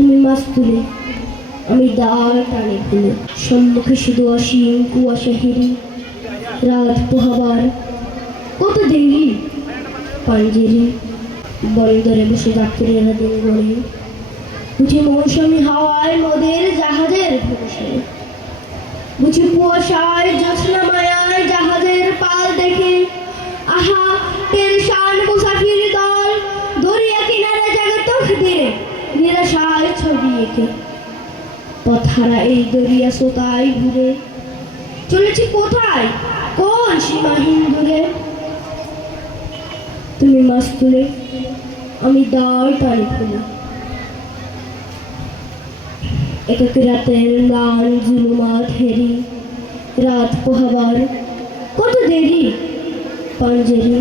তুমি মাছ তুলে আমি দাঁড় টানে খুলে, সম্মুখে শুধু অসীম কুয়াশা হেরি, রাত পোহাবার কত দেরি পাঞ্জেরি, বন্দরে বসে যাত্রীরা দিন গড়ে, বুঝি মৌসুমি হাওয়ায় নদের জাহাজের ভরসে, বুঝি কুয়াশায় জ্যোৎস্না মায়ায় জাহাজের পাল দেখে, আহা পেরেশান মুসাফির দল দরিয়া কিনারে জাগে চোখ দিয়ে নিরাশায় ছবি এঁকে, পথহারা এই দরিয়া স্রোতায় ঘুরে চলেছি কোথায় কোন সীমাহীন দূরে। তুমি মাছ তুলে আমি দাঁড় টানি খুলে, একাকী রাতের ম্লান জুলুমাত হেরি, রাত পোহাবার কত দেরি পাঞ্জেরি।